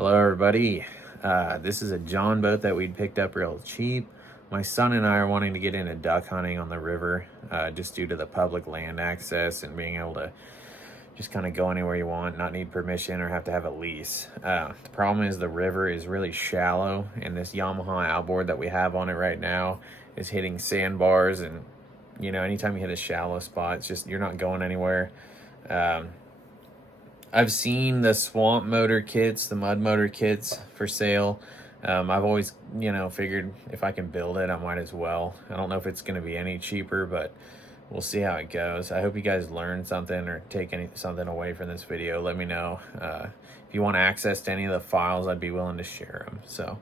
Hello everybody. This is a John boat that we'd picked up real cheap. My son and I are wanting to get into duck hunting on the river just due to the public land access and being able to just kind of go anywhere you want, not need permission or have to have a lease. The problem is the river is really shallow, and this Yamaha outboard that we have on it right now is hitting sandbars, and anytime you hit a shallow spot, it's just you're not going anywhere. I've seen the swamp motor kits, the mud motor kits for sale. I've always, figured if I can build it, I might as well. I don't know if it's going to be any cheaper, but we'll see how it goes. I hope you guys learned something or take something away from this video. Let me know. If you want access to any of the files, I'd be willing to share them. So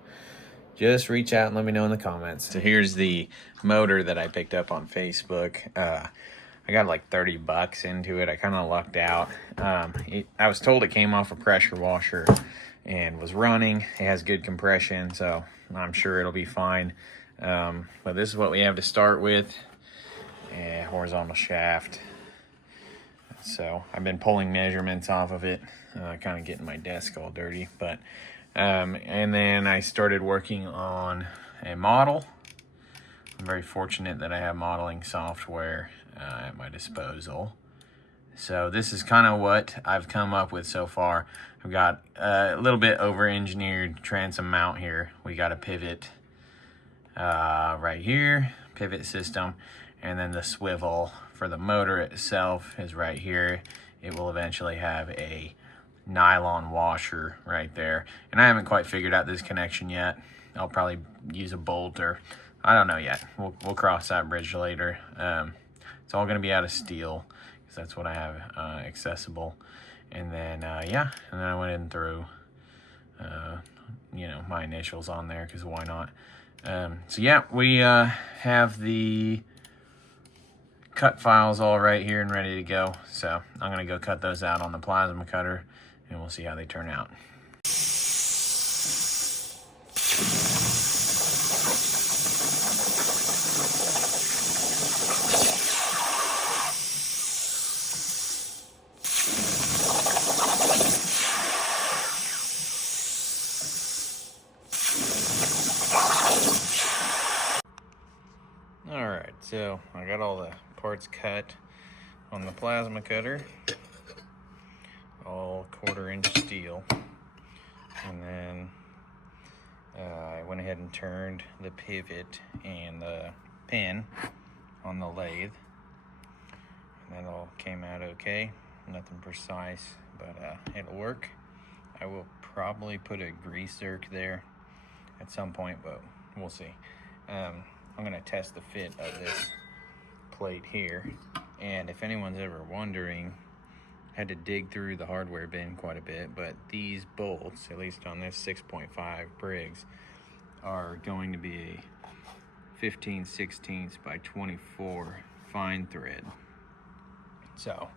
just reach out and let me know in the comments. So here's the motor that I picked up on Facebook. I got like $30 into it. I kind of lucked out. I was told it came off a pressure washer and was running. It has good compression, so I'm sure it'll be fine. But this is what we have to start with. Horizontal shaft. So I've been pulling measurements off of it, kind of getting my desk all dirty. But and then I started working on a model. I'm very fortunate that I have modeling software at my disposal. So this is kind of what I've come up with so far. I've got a little bit over-engineered transom mount here. We got a pivot right here, pivot system, and then the swivel for the motor itself is right here. It will eventually have a nylon washer right there. And I haven't quite figured out this connection yet. I'll probably use a bolt, or I don't know yet. We'll cross that bridge later. It's all going to be out of steel because that's what I have accessible. And then, yeah, and then I went in through, my initials on there because why not? So, yeah, we have the cut files all right here and ready to go. So I'm going to go cut those out on the plasma cutter, and we'll see how they turn out. Alright, so I got all the parts cut on the plasma cutter, all 1/4-inch steel, and then I went ahead and turned the pivot and the pin on the lathe, and that all came out okay. Nothing precise, but it'll work. I will probably put a grease zerk there at some point, but we'll see. I'm going to test the fit of this plate here, and if anyone's ever wondering, I had to dig through the hardware bin quite a bit, but these bolts, at least on this 6.5 Briggs, are going to be a 15/16 by 24 fine thread. So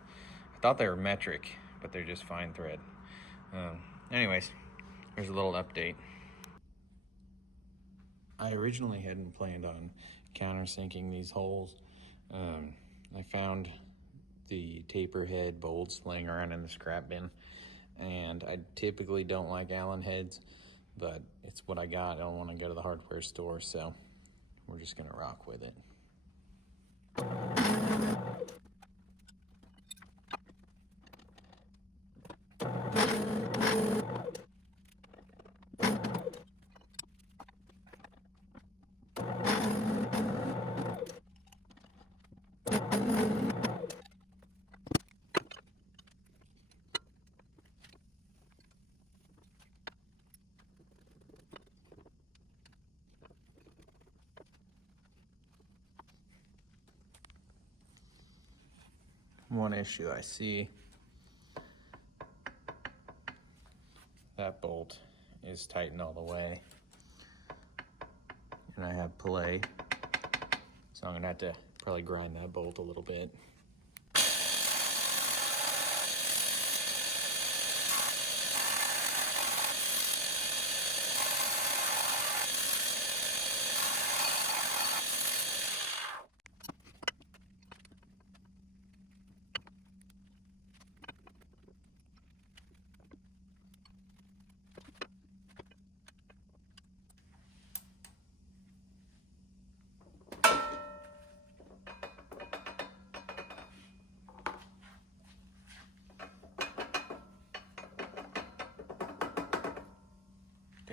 I thought they were metric, but they're just fine thread. Anyways, here's a little update. I originally hadn't planned on countersinking these holes. I found the taper head bolts laying around in the scrap bin, and I typically don't like Allen heads, but it's what I got. I don't want to go to the hardware store, so we're just gonna rock with it. One issue I see, that bolt is tightened all the way, and I have play, so I'm gonna have to probably grind that bolt a little bit.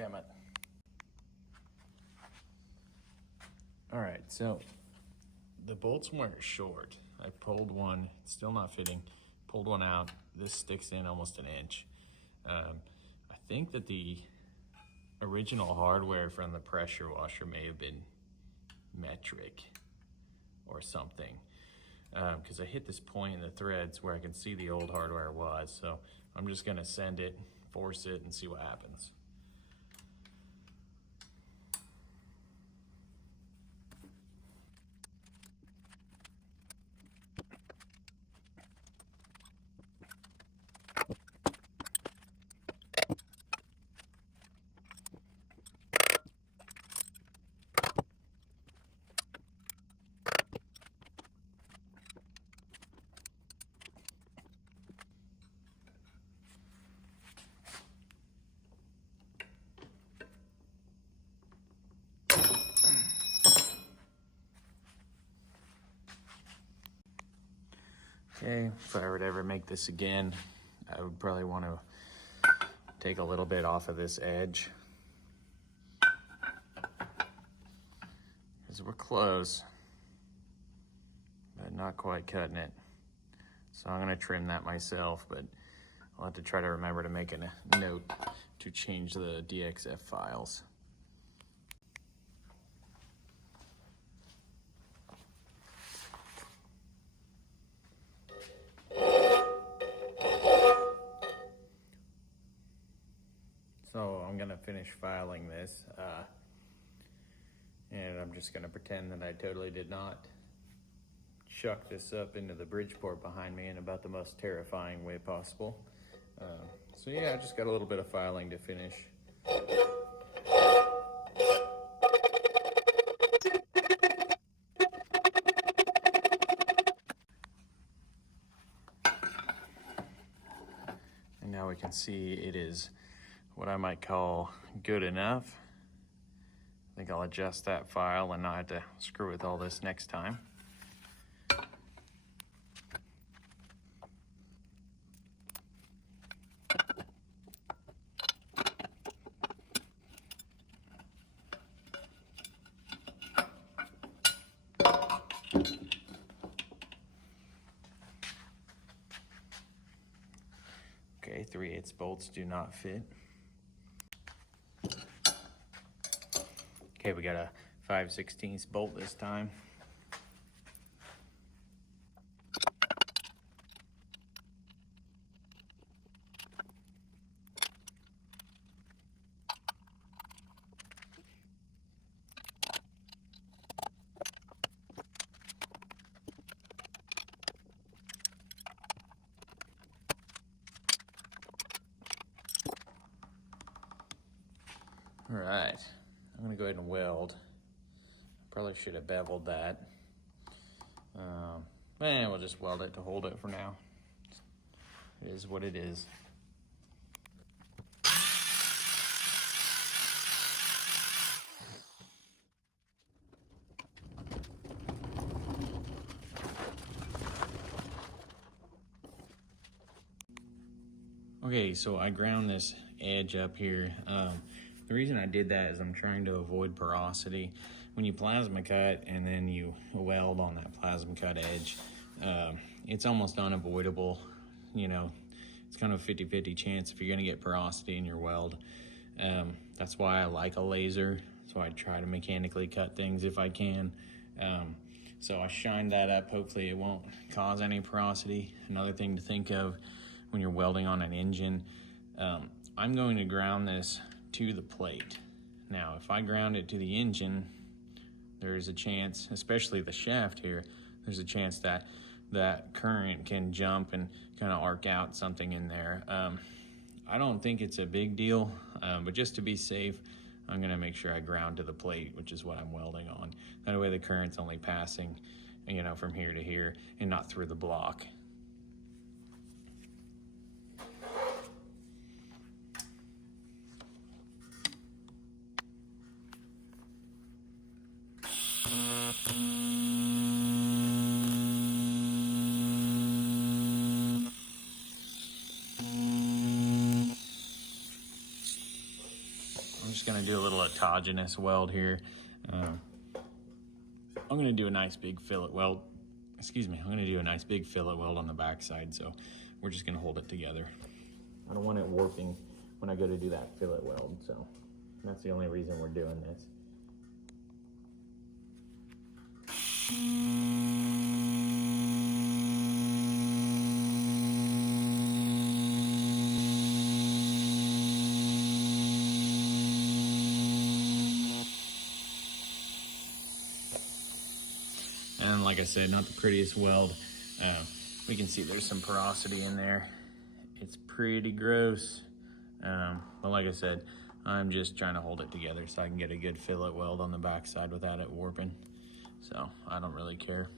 trim it. All right, so the bolts weren't short. I pulled one, it's still not fitting. Pulled one out, this sticks in almost an inch. I think that the original hardware from the pressure washer may have been metric or something. Because I hit this point in the threads where I can see the old hardware was. So I'm just gonna send it, force it, and see what happens. Okay, if I were to ever make this again, I would probably want to take a little bit off of this edge. Because we're close, but not quite cutting it. So I'm gonna trim that myself, but I'll have to try to remember to make a note to change the DXF files. So I'm gonna finish filing this, and I'm just gonna pretend that I totally did not chuck this up into the Bridgeport behind me in about the most terrifying way possible. So yeah, I just got a little bit of filing to finish. And now we can see it is what I might call good enough. I think I'll adjust that file and not have to screw with all this next time. Okay, 3/8 bolts do not fit. Okay, we got a 5/16 bolt this time. All right, I'm gonna go ahead and weld. Probably should have beveled that. And we'll just weld it to hold it for now. It is what it is. Okay, so I ground this edge up here. The reason I did that is I'm trying to avoid porosity. When you plasma cut and then you weld on that plasma cut edge, it's almost unavoidable. You know, it's kind of a 50-50 chance if you're gonna get porosity in your weld. That's why I like a laser. So I try to mechanically cut things if I can. So I shined that up. Hopefully it won't cause any porosity. Another thing to think of when you're welding on an engine, I'm going to ground this to the plate. Now, if I ground it to the engine, there is a chance, especially the shaft here, there's a chance that that current can jump and kind of arc out something in there. I don't think it's a big deal, but just to be safe, I'm gonna make sure I ground to the plate, which is what I'm welding on. That way the current's only passing, you know, from here to here and not through the block. just gonna do a little autogenous weld here. I'm gonna do a nice big fillet weld. Excuse me, I'm gonna do a nice big fillet weld on the backside, so we're just gonna hold it together. I don't want it warping when I go to do that fillet weld, so that's the only reason we're doing this. And like I said, not the prettiest weld. We can see there's some porosity in there. It's pretty gross. But like I said, I'm just trying to hold it together so I can get a good fillet weld on the backside without it warping. So I don't really care.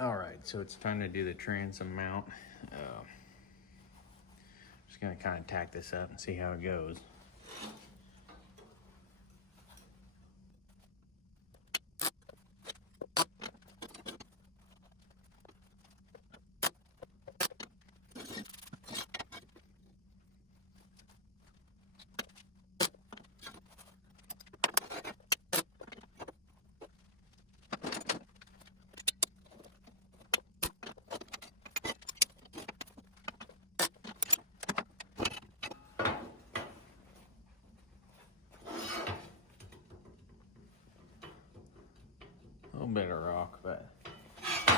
All right, so it's time to do the transom mount. Just gonna kind of tack this up and see how it goes. A little bit of rock, but I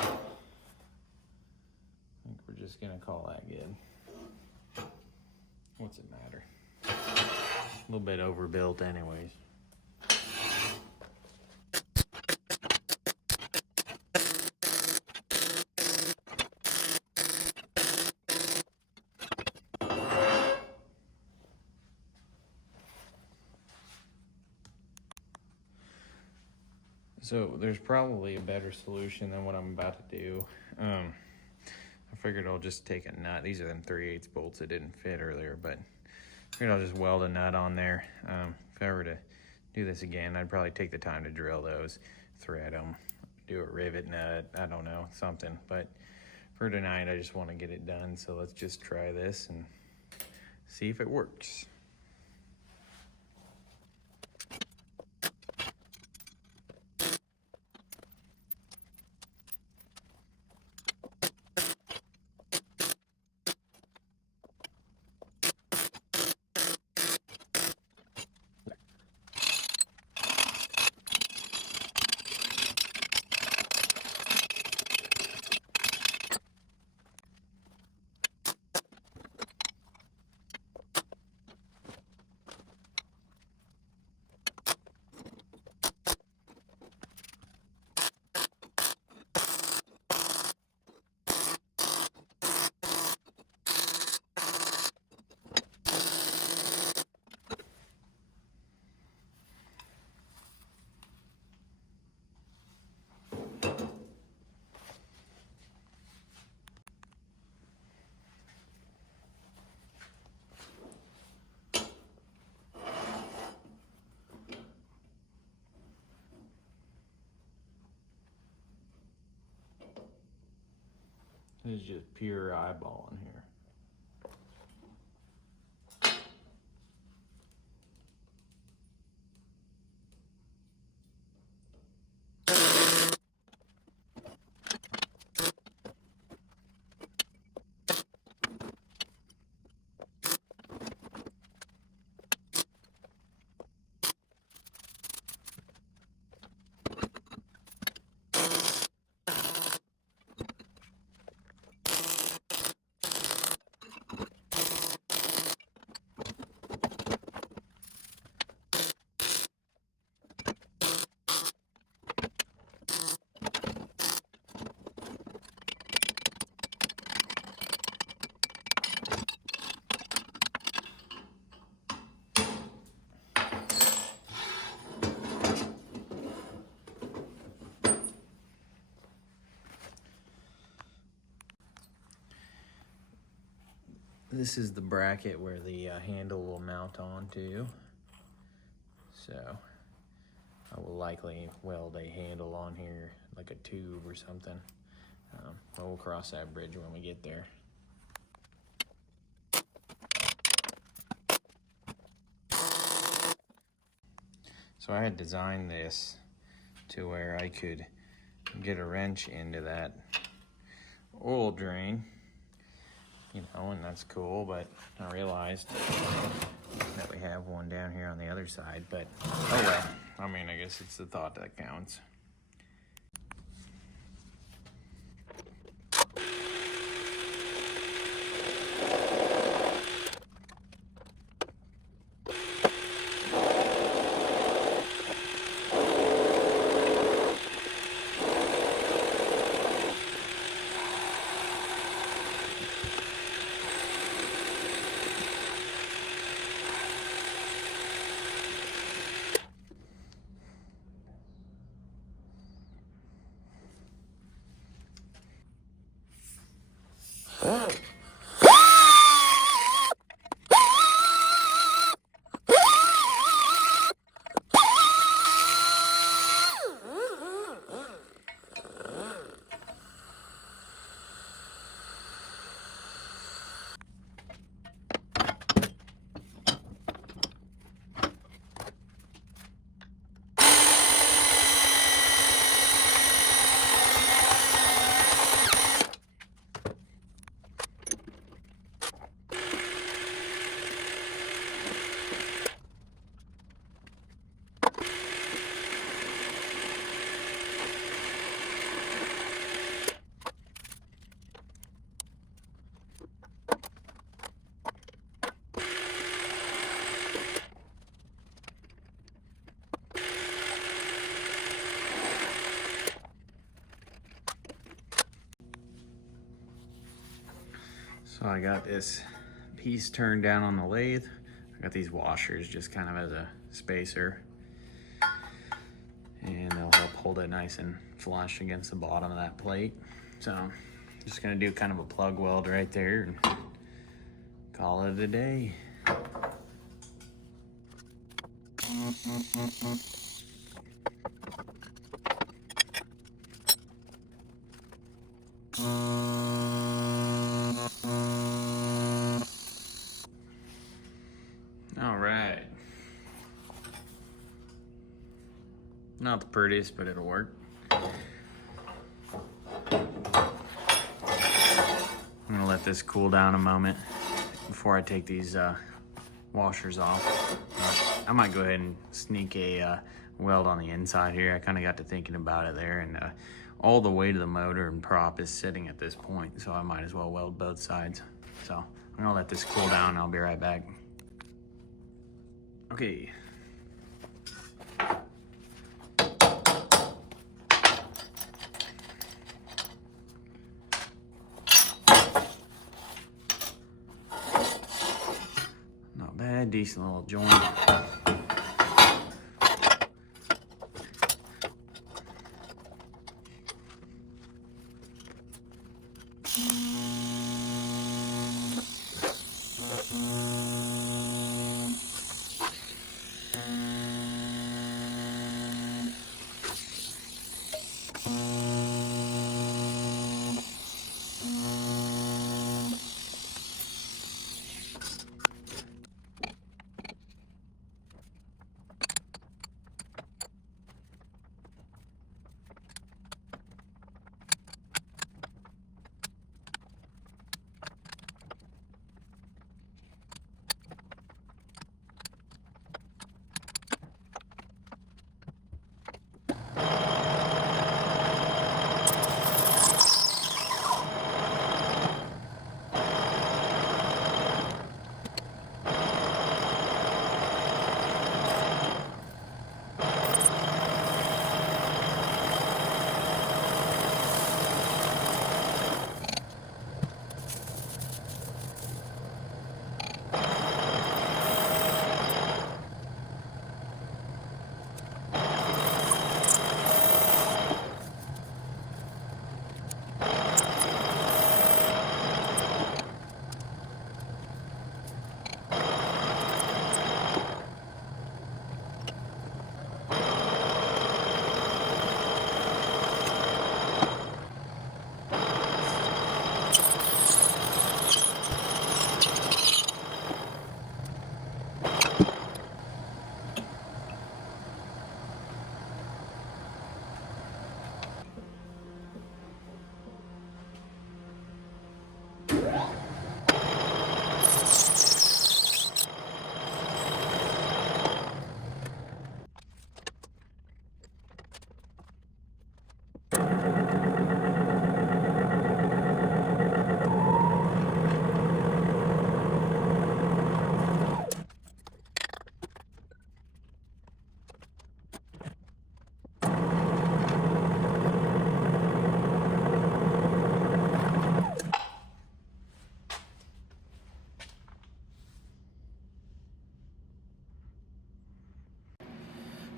think we're just gonna call that good. What's it matter? A little bit overbuilt anyways. So there's probably a better solution than what I'm about to do. I figured I'll just take a nut. These are them 3/8 bolts that didn't fit earlier, but I figured I'll just weld a nut on there. If I were to do this again, I'd probably take the time to drill those, thread them, do a rivet nut, I don't know, something. But for tonight, I just want to get it done. So let's just try this and see if it works. This is just pure eyeballing here. this is the bracket where the handle will mount onto. So I will likely weld a handle on here, like a tube or something. But we'll cross that bridge when we get there. So I had designed this to where I could get a wrench into that oil drain, you know, and that's cool, but I realized that we have one down here on the other side, but oh well. I mean, I guess it's the thought that counts. So I got this piece turned down on the lathe. I got these washers just kind of as a spacer. And they'll help hold it nice and flush against the bottom of that plate. So I'm just gonna do kind of a plug weld right there and call it a day. All right. Not the prettiest, but it'll work. I'm gonna let this cool down a moment before I take these washers off. I might go ahead and sneak a weld on the inside here. I kind of got to thinking about it there, and all the weight of the motor and prop is sitting at this point, so I might as well weld both sides. So I'm gonna let this cool down and I'll be right back. Okay. Not bad, decent little joint.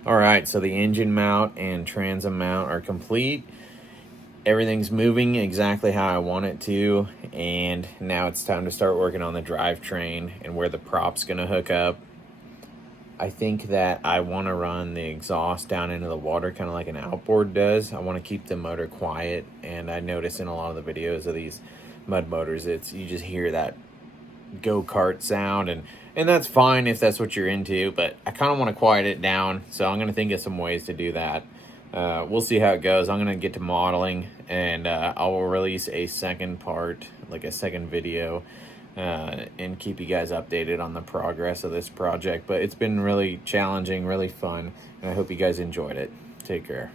All right, so the engine mount and transom mount are complete. Everything's moving exactly how I want it to, and now it's time to start working on the drivetrain and where the prop's gonna hook up. I think that I want to run the exhaust down into the water, kind of like an outboard does. I want to keep the motor quiet, and I notice in a lot of the videos of these mud motors, it's you just hear that go-kart sound, and that's fine if that's what you're into, but I kind of want to quiet it down, so I'm going to think of some ways to do that. We'll see how it goes. I'm going to get to modeling, and I will release a second part, like a second video, and keep you guys updated on the progress of this project. But it's been really challenging, really fun, and I hope you guys enjoyed it. Take care.